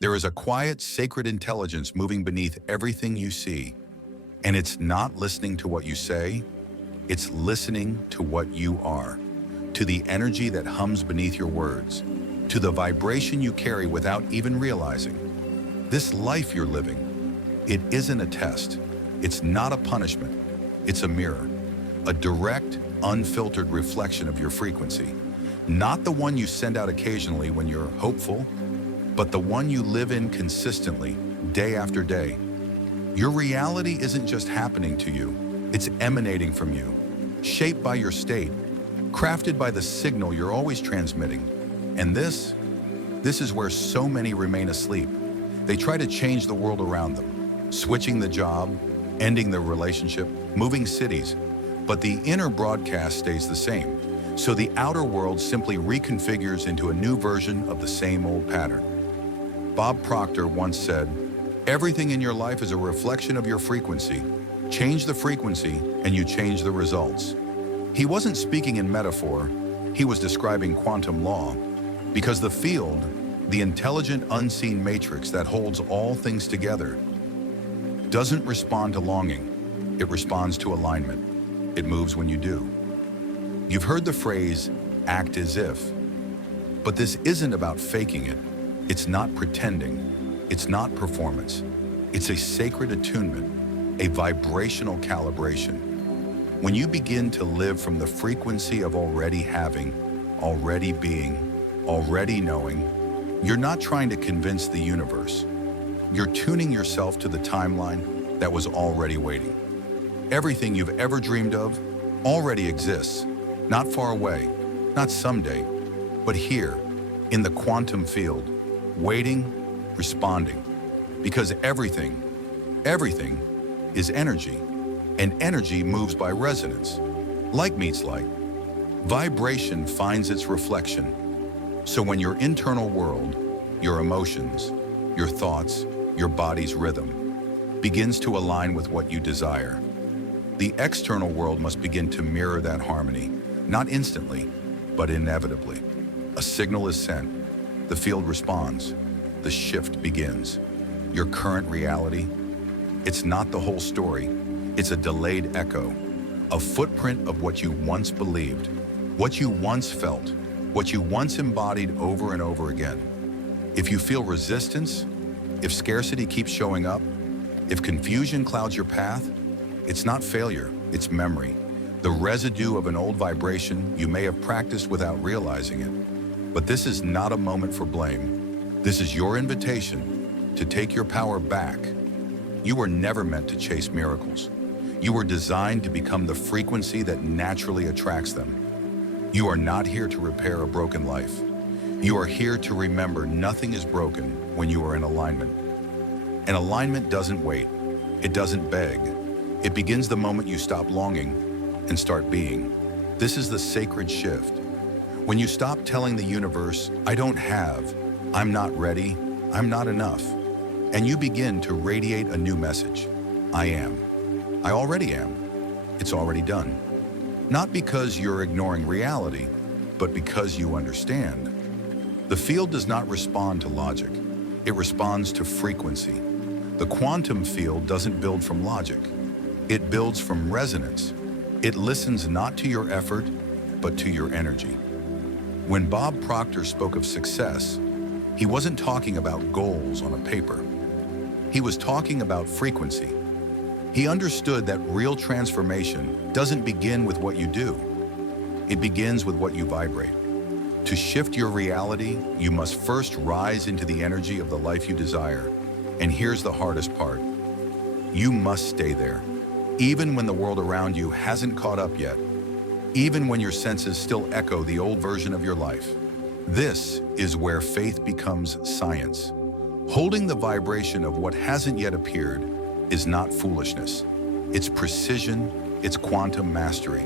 There is a quiet, sacred intelligence moving beneath everything you see. And it's not listening to what you say, it's listening to what you are, to the energy that hums beneath your words, to the vibration you carry without even realizing. This life you're living, it isn't a test. It's not a punishment. It's a mirror, a direct, unfiltered reflection of your frequency. Not the one you send out occasionally when you're hopeful, but the one you live in consistently, day after day. Your reality isn't just happening to you, it's emanating from you, shaped by your state, crafted by the signal you're always transmitting. And this is where so many remain asleep. They try to change the world around them, switching the job, ending the relationship, moving cities, but the inner broadcast stays the same. So the outer world simply reconfigures into a new version of the same old pattern. Bob Proctor once said, "Everything in your life is a reflection of your frequency. Change the frequency and you change the results." He wasn't speaking in metaphor, he was describing quantum law, because the field, the intelligent unseen matrix that holds all things together, doesn't respond to longing, it responds to alignment. It moves when you do. You've heard the phrase, act as if, but this isn't about faking it. It's not pretending. It's not performance. It's a sacred attunement, a vibrational calibration. When you begin to live from the frequency of already having, already being, already knowing, you're not trying to convince the universe. You're tuning yourself to the timeline that was already waiting. Everything you've ever dreamed of already exists, not far away, not someday, but here, in the quantum field, waiting, responding. Because everything is energy, and energy moves by resonance. Like meets like. Vibration finds its reflection. So when your internal world, your emotions, your thoughts, your body's rhythm, begins to align with what you desire, the external world must begin to mirror that harmony, not instantly, but inevitably. A signal is sent, the field responds, the shift begins. Your current reality, it's not the whole story, it's a delayed echo, a footprint of what you once believed, what you once felt, what you once embodied over and over again. If you feel resistance, if scarcity keeps showing up, if confusion clouds your path, it's not failure, it's memory. The residue of an old vibration you may have practiced without realizing it. But this is not a moment for blame. This is your invitation to take your power back. You were never meant to chase miracles. You were designed to become the frequency that naturally attracts them. You are not here to repair a broken life. You are here to remember nothing is broken when you are in alignment. And alignment doesn't wait. It doesn't beg. It begins the moment you stop longing and start being. This is the sacred shift. When you stop telling the universe, I don't have, I'm not ready, I'm not enough, and you begin to radiate a new message. I am. I already am. It's already done. Not because you're ignoring reality, but because you understand. The field does not respond to logic. It responds to frequency. The quantum field doesn't build from logic. It builds from resonance. It listens not to your effort, but to your energy. When Bob Proctor spoke of success, he wasn't talking about goals on a paper. He was talking about frequency. He understood that real transformation doesn't begin with what you do. It begins with what you vibrate. To shift your reality, you must first rise into the energy of the life you desire. And here's the hardest part. You must stay there, even when the world around you hasn't caught up yet, even when your senses still echo the old version of your life. This is where faith becomes science. Holding the vibration of what hasn't yet appeared is not foolishness. It's precision, it's quantum mastery.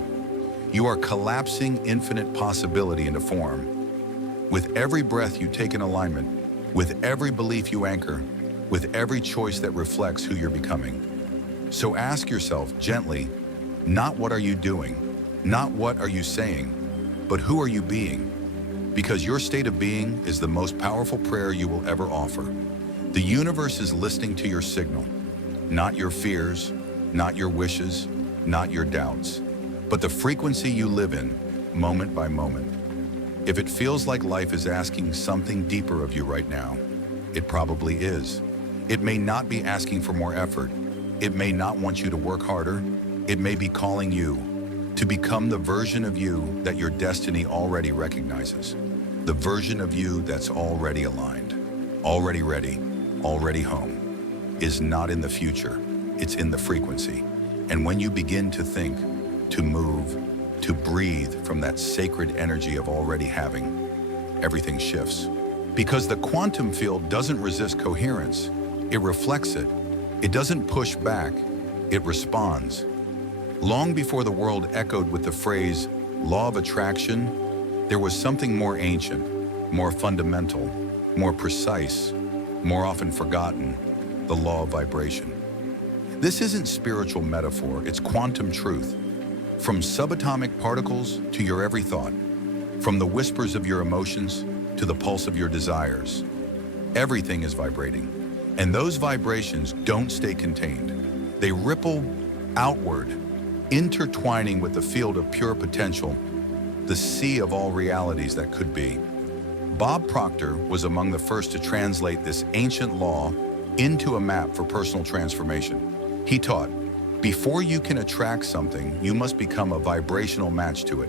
You are collapsing infinite possibility into form. With every breath you take in alignment, with every belief you anchor, with every choice that reflects who you're becoming. So ask yourself gently, not what are you doing, not what are you saying, but who are you being? Because your state of being is the most powerful prayer you will ever offer. The universe is listening to your signal, not your fears, not your wishes, not your doubts, but the frequency you live in, moment by moment. If it feels like life is asking something deeper of you right now, it probably is. It may not be asking for more effort. It may not want you to work harder. It may be calling you to become the version of you that your destiny already recognizes. The version of you that's already aligned, already ready, already home, is not in the future, it's in the frequency. And when you begin to think, to move, to breathe from that sacred energy of already having, everything shifts. Because the quantum field doesn't resist coherence, it reflects it. It doesn't push back, it responds. Long before the world echoed with the phrase, law of attraction, there was something more ancient, more fundamental, more precise, more often forgotten, the law of vibration. This isn't spiritual metaphor, it's quantum truth. From subatomic particles to your every thought, from the whispers of your emotions to the pulse of your desires, everything is vibrating. And those vibrations don't stay contained. They ripple outward, intertwining with the field of pure potential, the sea of all realities that could be. Bob Proctor was among the first to translate this ancient law into a map for personal transformation. He taught, before you can attract something, you must become a vibrational match to it.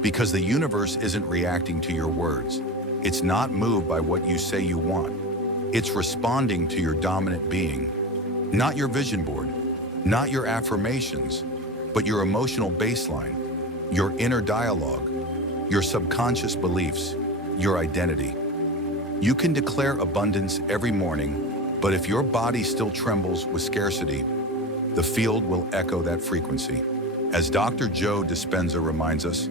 Because the universe isn't reacting to your words. It's not moved by what you say you want. It's responding to your dominant being, not your vision board, not your affirmations, but your emotional baseline, your inner dialogue, your subconscious beliefs, your identity. You can declare abundance every morning, but if your body still trembles with scarcity, the field will echo that frequency. As Dr. Joe Dispenza reminds us,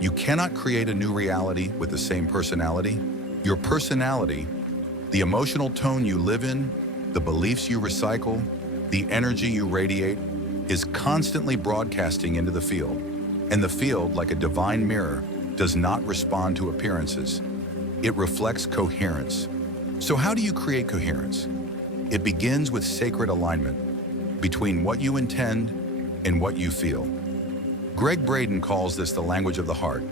you cannot create a new reality with the same personality. Your personality, the emotional tone you live in, the beliefs you recycle, the energy you radiate, is constantly broadcasting into the field. And the field, like a divine mirror, does not respond to appearances. It reflects coherence. So how do you create coherence? It begins with sacred alignment between what you intend and what you feel. Gregg Braden calls this the language of the heart.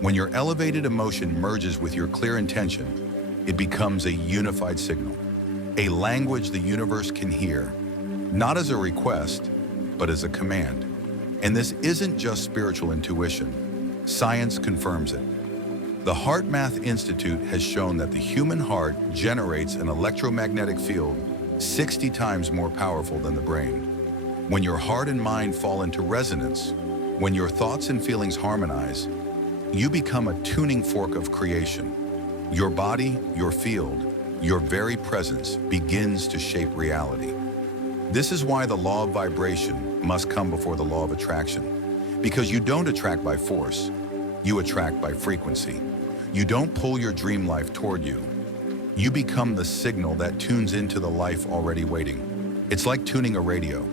When your elevated emotion merges with your clear intention, it becomes a unified signal, a language the universe can hear, not as a request, but as a command. And this isn't just spiritual intuition. Science confirms it. The Heart Math Institute has shown that the human heart generates an electromagnetic field 60 times more powerful than the brain. When your heart and mind fall into resonance, when your thoughts and feelings harmonize, you become a tuning fork of creation. Your body, your field, your very presence begins to shape reality. This is why the law of vibration must come before the law of attraction. Because you don't attract by force, you attract by frequency. You don't pull your dream life toward you. You become the signal that tunes into the life already waiting. It's like tuning a radio.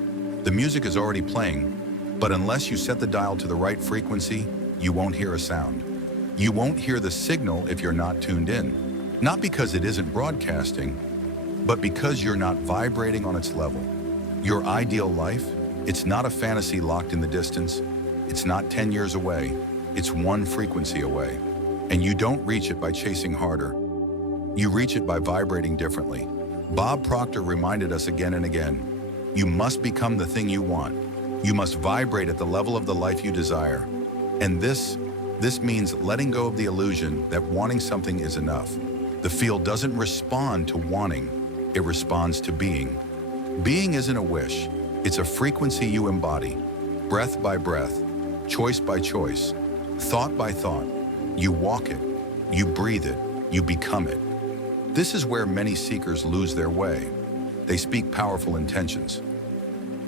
The music is already playing, but unless you set the dial to the right frequency, you won't hear a sound. You won't hear the signal if you're not tuned in. Not because it isn't broadcasting, but because you're not vibrating on its level. Your ideal life, it's not a fantasy locked in the distance. It's not 10 years away. It's one frequency away. And you don't reach it by chasing harder. You reach it by vibrating differently. Bob Proctor reminded us again and again, you must become the thing you want. You must vibrate at the level of the life you desire. And this means letting go of the illusion that wanting something is enough. The field doesn't respond to wanting, it responds to being. Being isn't a wish, it's a frequency you embody. Breath by breath, choice by choice, thought by thought. You walk it, you breathe it, you become it. This is where many seekers lose their way. They speak powerful intentions,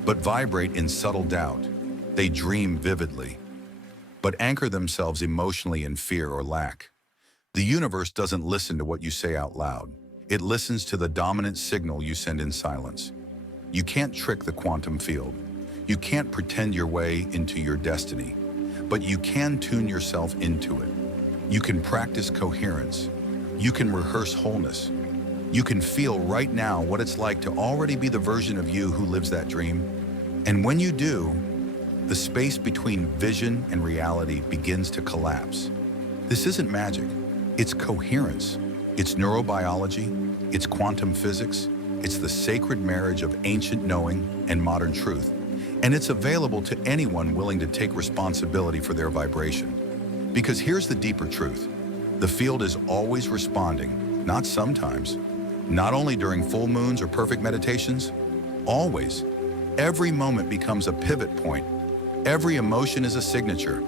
but vibrate in subtle doubt. They dream vividly, but anchor themselves emotionally in fear or lack. The universe doesn't listen to what you say out loud. It listens to the dominant signal you send in silence. You can't trick the quantum field. You can't pretend your way into your destiny, but you can tune yourself into it. You can practice coherence. You can rehearse wholeness. You can feel right now what it's like to already be the version of you who lives that dream. And when you do, the space between vision and reality begins to collapse. This isn't magic, it's coherence. It's neurobiology, it's quantum physics, it's the sacred marriage of ancient knowing and modern truth. And it's available to anyone willing to take responsibility for their vibration. Because here's the deeper truth. The field is always responding, not sometimes. Not only during full moons or perfect meditations, always. Every moment becomes a pivot point. Every emotion is a signature.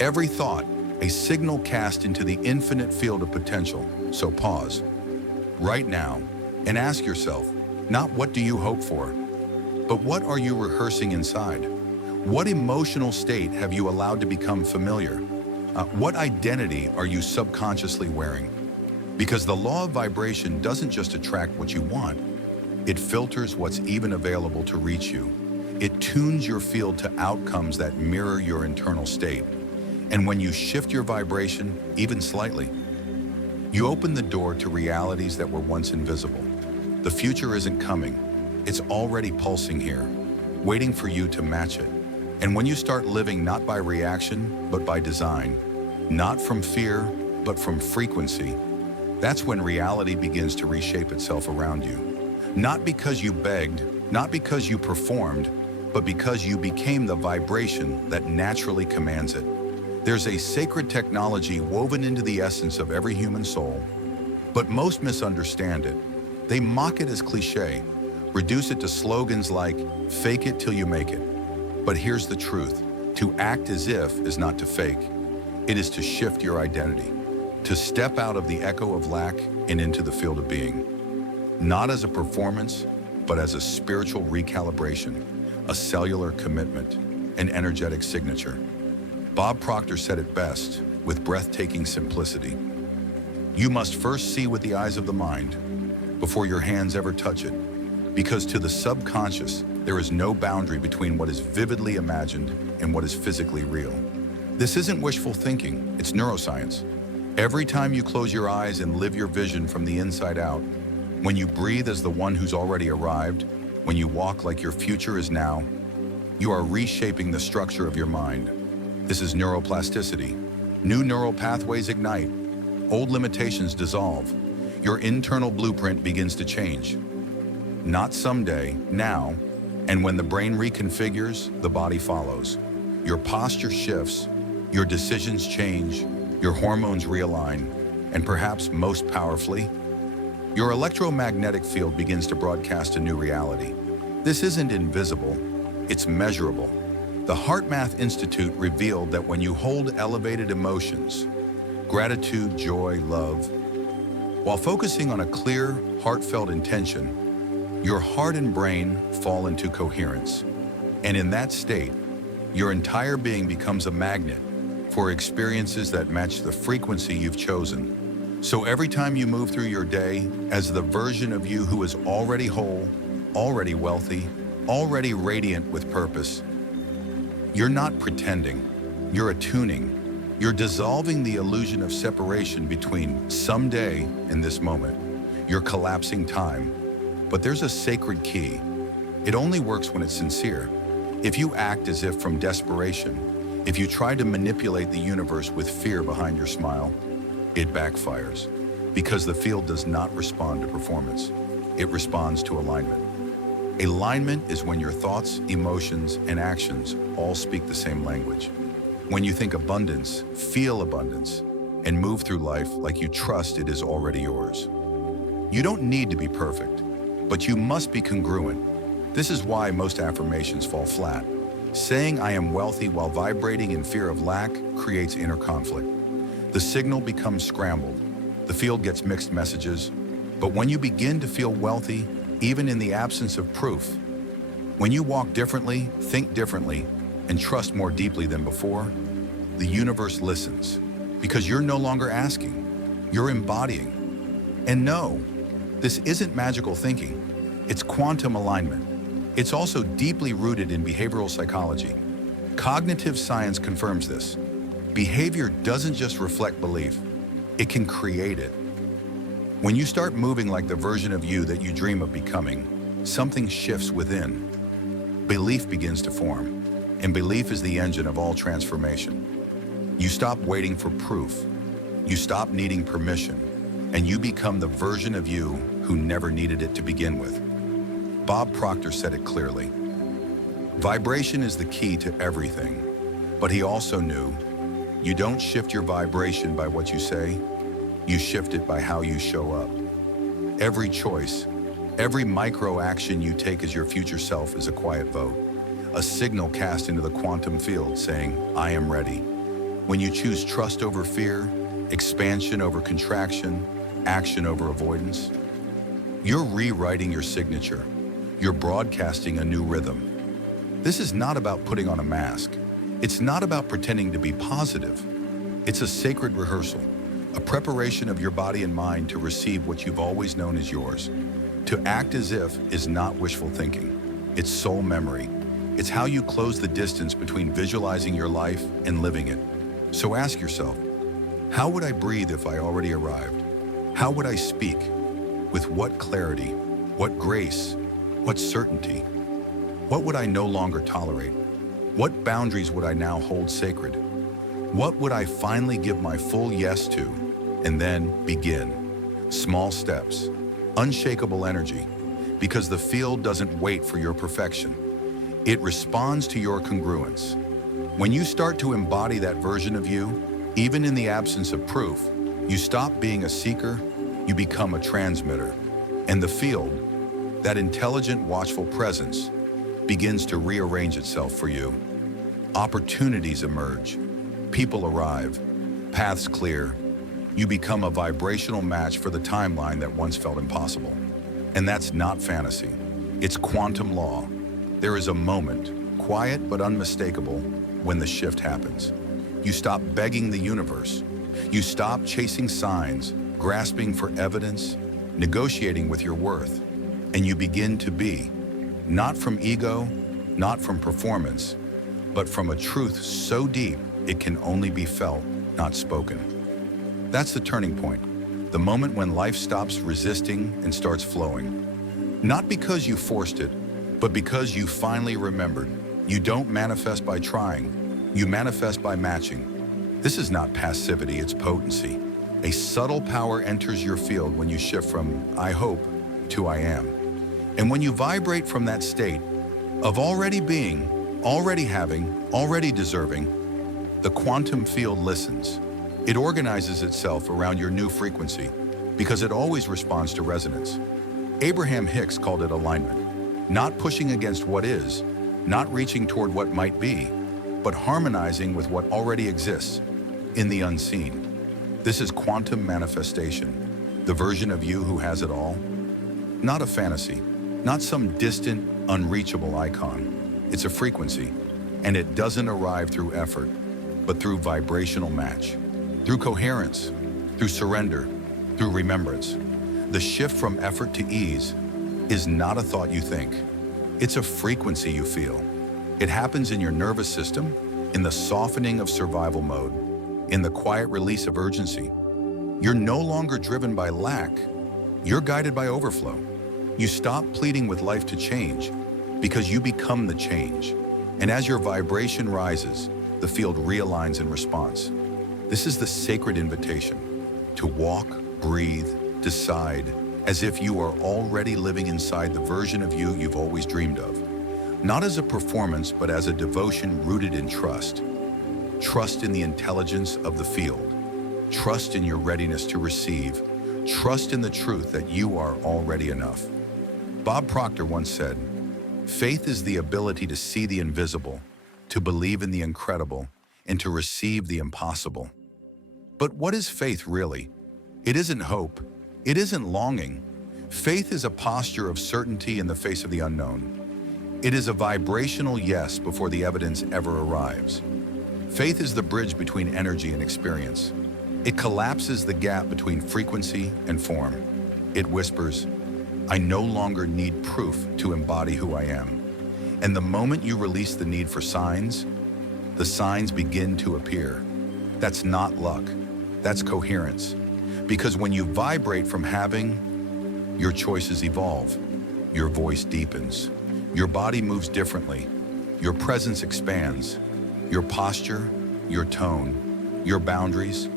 Every thought, a signal cast into the infinite field of potential. So pause, right now, and ask yourself, not what do you hope for, but what are you rehearsing inside? What emotional state have you allowed to become familiar? What identity are you subconsciously wearing? Because the law of vibration doesn't just attract what you want, it filters what's even available to reach you. It tunes your field to outcomes that mirror your internal state. And when you shift your vibration, even slightly, you open the door to realities that were once invisible. The future isn't coming. It's already pulsing here, waiting for you to match it. And when you start living not by reaction, but by design, not from fear, but from frequency, that's when reality begins to reshape itself around you. Not because you begged, not because you performed, but because you became the vibration that naturally commands it. There's a sacred technology woven into the essence of every human soul, but most misunderstand it. They mock it as cliché, reduce it to slogans like, fake it till you make it. But here's the truth. To act as if is not to fake. It is to shift your identity, to step out of the echo of lack and into the field of being. Not as a performance, but as a spiritual recalibration, a cellular commitment, an energetic signature. Bob Proctor said it best, with breathtaking simplicity. You must first see with the eyes of the mind before your hands ever touch it, because to the subconscious, there is no boundary between what is vividly imagined and what is physically real. This isn't wishful thinking, it's neuroscience. Every time you close your eyes and live your vision from the inside out, when you breathe as the one who's already arrived, when you walk like your future is now, you are reshaping the structure of your mind. This is neuroplasticity. New neural pathways ignite. Old limitations dissolve. Your internal blueprint begins to change. Not someday, now. And when the brain reconfigures, the body follows. Your posture shifts, your decisions change, your hormones realign, and perhaps most powerfully, your electromagnetic field begins to broadcast a new reality. This isn't invisible, it's measurable. The HeartMath Institute revealed that when you hold elevated emotions, gratitude, joy, love, while focusing on a clear, heartfelt intention, your heart and brain fall into coherence. And in that state, your entire being becomes a magnet for experiences that match the frequency you've chosen. So every time you move through your day as the version of you who is already whole, already wealthy, already radiant with purpose, you're not pretending, you're attuning. You're dissolving the illusion of separation between someday and this moment. You're collapsing time. But there's a sacred key. It only works when it's sincere. If you act as if from desperation, if you try to manipulate the universe with fear behind your smile, it backfires. Because the field does not respond to performance. It responds to alignment. Alignment is when your thoughts, emotions, and actions all speak the same language. When you think abundance, feel abundance, and move through life like you trust it is already yours. You don't need to be perfect, but you must be congruent. This is why most affirmations fall flat. Saying I am wealthy while vibrating in fear of lack creates inner conflict. The signal becomes scrambled. The field gets mixed messages. But when you begin to feel wealthy, even in the absence of proof, when you walk differently, think differently, and trust more deeply than before, the universe listens. Because you're no longer asking, you're embodying. And no, this isn't magical thinking. It's quantum alignment. It's also deeply rooted in behavioral psychology. Cognitive science confirms this. Behavior doesn't just reflect belief, it can create it. When you start moving like the version of you that you dream of becoming, something shifts within. Belief begins to form, and belief is the engine of all transformation. You stop waiting for proof, you stop needing permission, and you become the version of you who never needed it to begin with. Bob Proctor said it clearly. Vibration is the key to everything, but he also knew you don't shift your vibration by what you say, you shift it by how you show up. Every choice, every micro action you take as your future self is a quiet vote, a signal cast into the quantum field saying, I am ready. When you choose trust over fear, expansion over contraction, action over avoidance, you're rewriting your signature. You're broadcasting a new rhythm. This is not about putting on a mask. It's not about pretending to be positive. It's a sacred rehearsal, a preparation of your body and mind to receive what you've always known as yours. To act as if is not wishful thinking. It's soul memory. It's how you close the distance between visualizing your life and living it. So ask yourself, how would I breathe if I already arrived? How would I speak? With what clarity? What grace? What certainty? What would I no longer tolerate? What boundaries would I now hold sacred? What would I finally give my full yes to? And then begin. Small steps, unshakable energy, because the field doesn't wait for your perfection. It responds to your congruence. When you start to embody that version of you, even in the absence of proof, you stop being a seeker, you become a transmitter. And the field, that intelligent, watchful presence, begins to rearrange itself for you. Opportunities emerge, people arrive, paths clear. You become a vibrational match for the timeline that once felt impossible. And that's not fantasy. It's quantum law. There is a moment, quiet but unmistakable, when the shift happens. You stop begging the universe. You stop chasing signs, grasping for evidence, negotiating with your worth, and you begin to be, not from ego, not from performance, but from a truth so deep it can only be felt, not spoken. That's the turning point, the moment when life stops resisting and starts flowing. Not because you forced it, but because you finally remembered. You don't manifest by trying, you manifest by matching. This is not passivity, it's potency. A subtle power enters your field when you shift from I hope to I am. And when you vibrate from that state of already being, already having, already deserving, the quantum field listens. It organizes itself around your new frequency because it always responds to resonance. Abraham Hicks called it alignment, not pushing against what is, not reaching toward what might be, but harmonizing with what already exists in the unseen. This is quantum manifestation, the version of you who has it all. Not a fantasy, not some distant, unreachable icon. It's a frequency, and it doesn't arrive through effort, but through vibrational match, through coherence, through surrender, through remembrance. The shift from effort to ease is not a thought you think. It's a frequency you feel. It happens in your nervous system, in the softening of survival mode, in the quiet release of urgency. You're no longer driven by lack. You're guided by overflow. You stop pleading with life to change because you become the change. And as your vibration rises, the field realigns in response. This is the sacred invitation to walk, breathe, decide as if you are already living inside the version of you you've always dreamed of. Not as a performance, but as a devotion rooted in trust. Trust in the intelligence of the field. Trust in your readiness to receive. Trust in the truth that you are already enough. Bob Proctor once said, "Faith is the ability to see the invisible, to believe in the incredible, and to receive the impossible." But what is faith really? It isn't hope. It isn't longing. Faith is a posture of certainty in the face of the unknown. It is a vibrational yes before the evidence ever arrives. Faith is the bridge between energy and experience. It collapses the gap between frequency and form. It whispers, "I no longer need proof to embody who I am." And the moment you release the need for signs, the signs begin to appear. That's not luck. That's coherence. Because when you vibrate from having, your choices evolve, your voice deepens, your body moves differently, your presence expands, your posture, your tone, your boundaries,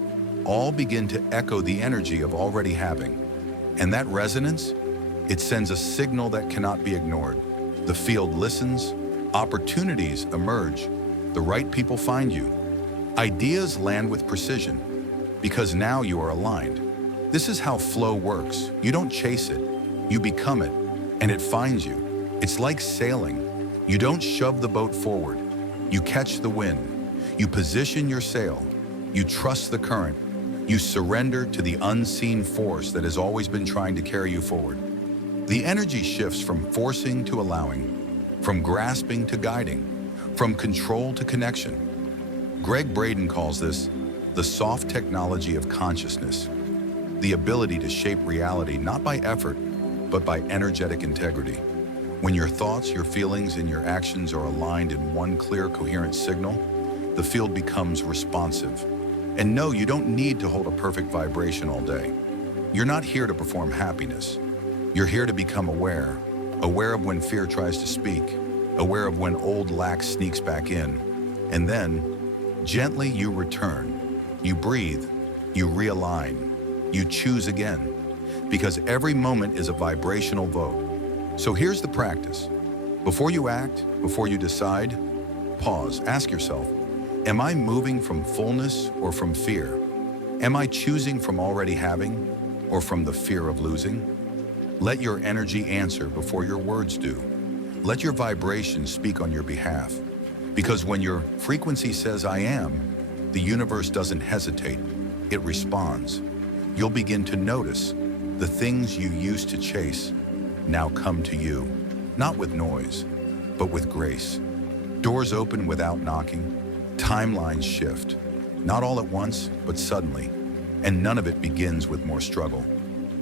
all begin to echo the energy of already having. And that resonance, it sends a signal that cannot be ignored. The field listens, opportunities emerge, the right people find you. Ideas land with precision, because now you are aligned. This is how flow works. You don't chase it, you become it, and it finds you. It's like sailing. You don't shove the boat forward, you catch the wind. You position your sail, you trust the current, you surrender to the unseen force that has always been trying to carry you forward. The energy shifts from forcing to allowing, from grasping to guiding, from control to connection. Gregg Braden calls this the soft technology of consciousness, the ability to shape reality not by effort, but by energetic integrity. When your thoughts, your feelings, and your actions are aligned in one clear, coherent signal, the field becomes responsive. And no, you don't need to hold a perfect vibration all day. You're not here to perform happiness. You're here to become aware of when fear tries to speak, aware of when old lack sneaks back in. And then, gently you return. You breathe, you realign, you choose again. Because every moment is a vibrational vote. So here's the practice. Before you act, before you decide, pause, ask yourself, am I moving from fullness or from fear? Am I choosing from already having or from the fear of losing? Let your energy answer before your words do. Let your vibration speak on your behalf. Because when your frequency says I am, the universe doesn't hesitate, it responds. You'll begin to notice the things you used to chase now come to you, not with noise, but with grace. Doors open without knocking. Timelines shift, not all at once, but suddenly, and none of it begins with more struggle.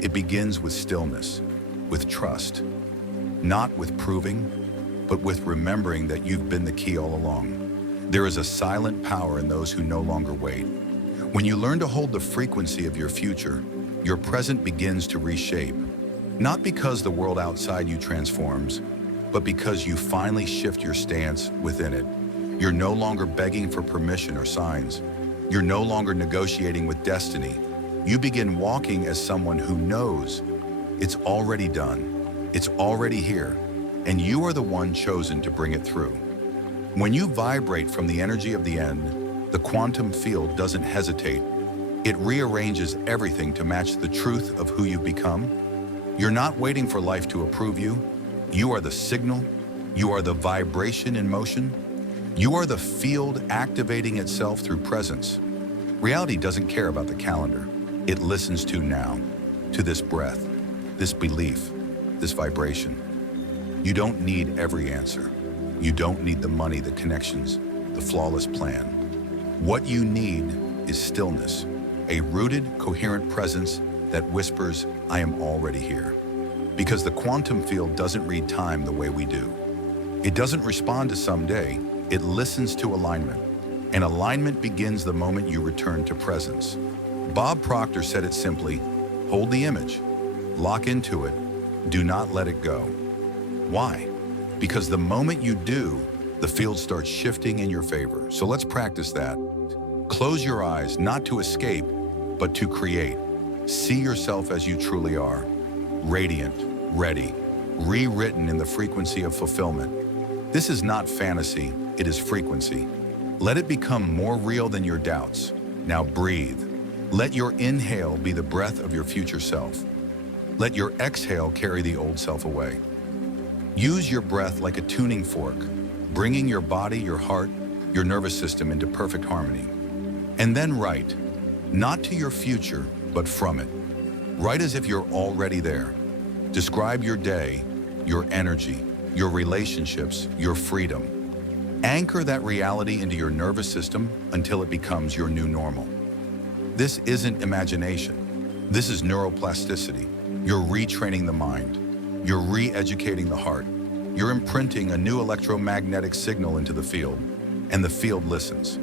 It begins with stillness, with trust, not with proving, but with remembering that you've been the key all along. There is a silent power in those who no longer wait. When you learn to hold the frequency of your future, your present begins to reshape, not because the world outside you transforms, but because you finally shift your stance within it. You're no longer begging for permission or signs. You're no longer negotiating with destiny. You begin walking as someone who knows it's already done, it's already here, and you are the one chosen to bring it through. When you vibrate from the energy of the end, the quantum field doesn't hesitate. It rearranges everything to match the truth of who you've become. You're not waiting for life to approve you. You are the signal. You are the vibration in motion. You are the field activating itself through presence. Reality doesn't care about the calendar. It listens to now, to this breath, this belief, this vibration. You don't need every answer. You don't need the money, the connections, the flawless plan. What you need is stillness, a rooted, coherent presence that whispers, I am already here. Because the quantum field doesn't read time the way we do. It doesn't respond to someday. It listens to alignment, and alignment begins the moment you return to presence. Bob Proctor said it simply, hold the image, lock into it, do not let it go. Why? Because the moment you do, the field starts shifting in your favor. So let's practice that. Close your eyes, not to escape, but to create. See yourself as you truly are, radiant, ready, rewritten in the frequency of fulfillment. This is not fantasy, it is frequency. Let it become more real than your doubts. Now breathe. Let your inhale be the breath of your future self. Let your exhale carry the old self away. Use your breath like a tuning fork, bringing your body, your heart, your nervous system into perfect harmony. And then write, not to your future, but from it. Write as if you're already there. Describe your day, your energy, your relationships, your freedom. Anchor that reality into your nervous system until it becomes your new normal. This isn't imagination. This is neuroplasticity. You're retraining the mind. You're re-educating the heart. You're imprinting a new electromagnetic signal into the field, and the field listens.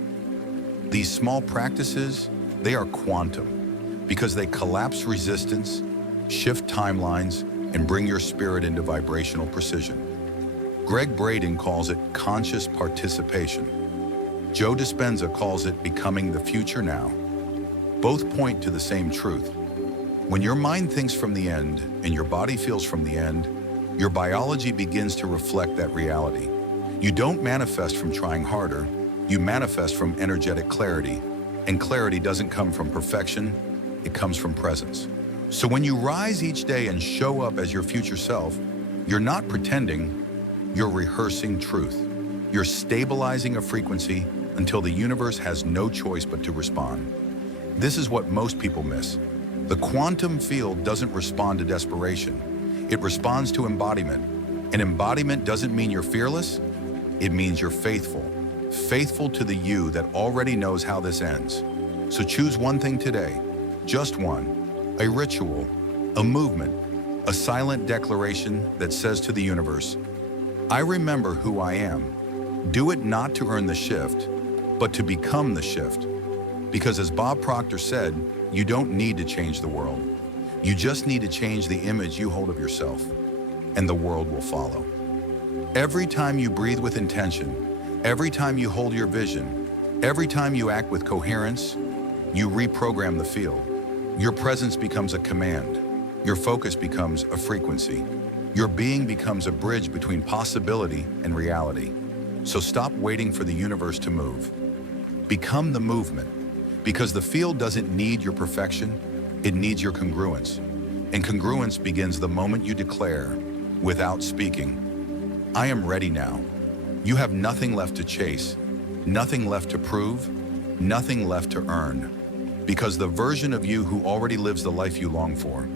These small practices, they are quantum. because they collapse resistance, shift timelines, and bring your spirit into vibrational precision. Gregg Braden calls it conscious participation. Joe Dispenza calls it becoming the future now. Both point to the same truth. When your mind thinks from the end and your body feels from the end, your biology begins to reflect that reality. You don't manifest from trying harder, you manifest from energetic clarity. And clarity doesn't come from perfection, it comes from presence. So when you rise each day and show up as your future self, you're not pretending, you're rehearsing truth. You're stabilizing a frequency until the universe has no choice but to respond. This is what most people miss. The quantum field doesn't respond to desperation. It responds to embodiment. And embodiment doesn't mean you're fearless, it means you're faithful. Faithful to the you that already knows how this ends. So choose one thing today, just one, a ritual, a movement, a silent declaration that says to the universe, I remember who I am. Do it not to earn the shift, but to become the shift. Because as Bob Proctor said, you don't need to change the world. You just need to change the image you hold of yourself, and the world will follow. Every time you breathe with intention, every time you hold your vision, every time you act with coherence, you reprogram the field. Your presence becomes a command. Your focus becomes a frequency. Your being becomes a bridge between possibility and reality. So stop waiting for the universe to move. Become the movement, because the field doesn't need your perfection, it needs your congruence. And congruence begins the moment you declare, without speaking, I am ready now. You have nothing left to chase, nothing left to prove, nothing left to earn. Because the version of you who already lives the life you long for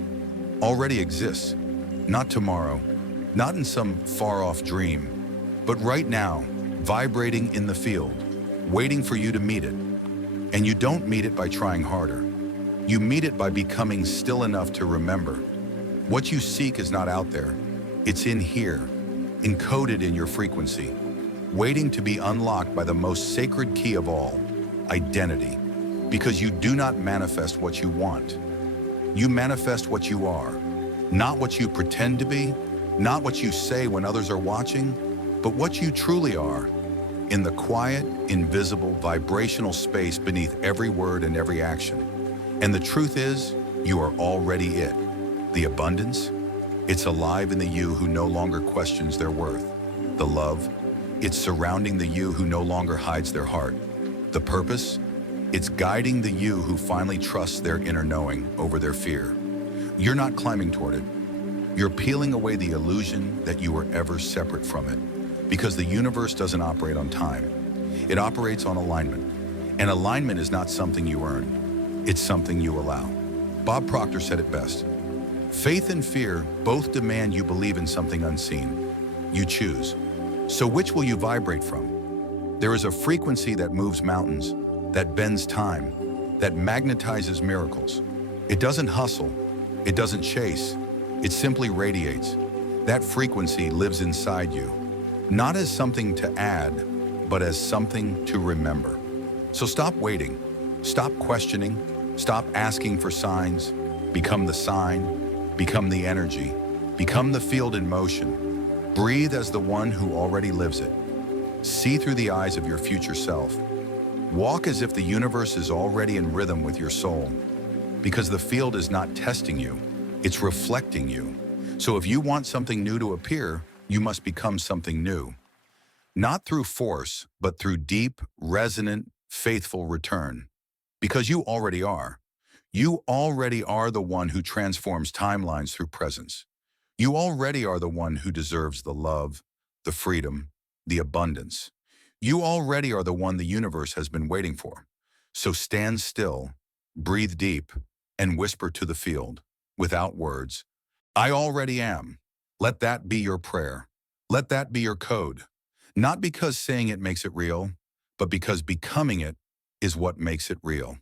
already exists. Not tomorrow, not in some far-off dream, but right now, vibrating in the field, waiting for you to meet it. And you don't meet it by trying harder. You meet it by becoming still enough to remember. What you seek is not out there. It's in here, encoded in your frequency, waiting to be unlocked by the most sacred key of all, identity. Because you do not manifest what you want. You manifest what you are. Not what you pretend to be, not what you say when others are watching, but what you truly are, in the quiet, invisible, vibrational space beneath every word and every action. And the truth is, you are already it. The abundance, it's alive in the you who no longer questions their worth. The love, it's surrounding the you who no longer hides their heart. The purpose, it's guiding the you who finally trusts their inner knowing over their fear. You're not climbing toward it. You're peeling away the illusion that you were ever separate from it. Because the universe doesn't operate on time. It operates on alignment. And alignment is not something you earn. It's something you allow. Bob Proctor said it best. Faith and fear both demand you believe in something unseen. You choose. So which will you vibrate from? There is a frequency that moves mountains, that bends time, that magnetizes miracles. It doesn't hustle. It doesn't chase. It simply radiates. That frequency lives inside you. Not as something to add, but as something to remember. So stop waiting, stop questioning, stop asking for signs, become the sign, become the energy, become the field in motion. Breathe as the one who already lives it. See through the eyes of your future self. Walk as if the universe is already in rhythm with your soul, because the field is not testing you, it's reflecting you. So if you want something new to appear, you must become something new. Not through force, but through deep, resonant, faithful return. Because you already are. You already are the one who transforms timelines through presence. You already are the one who deserves the love, the freedom, the abundance. You already are the one the universe has been waiting for. So stand still, breathe deep, and whisper to the field, without words, I already am. Let that be your prayer. Let that be your code. Not because saying it makes it real, but because becoming it is what makes it real.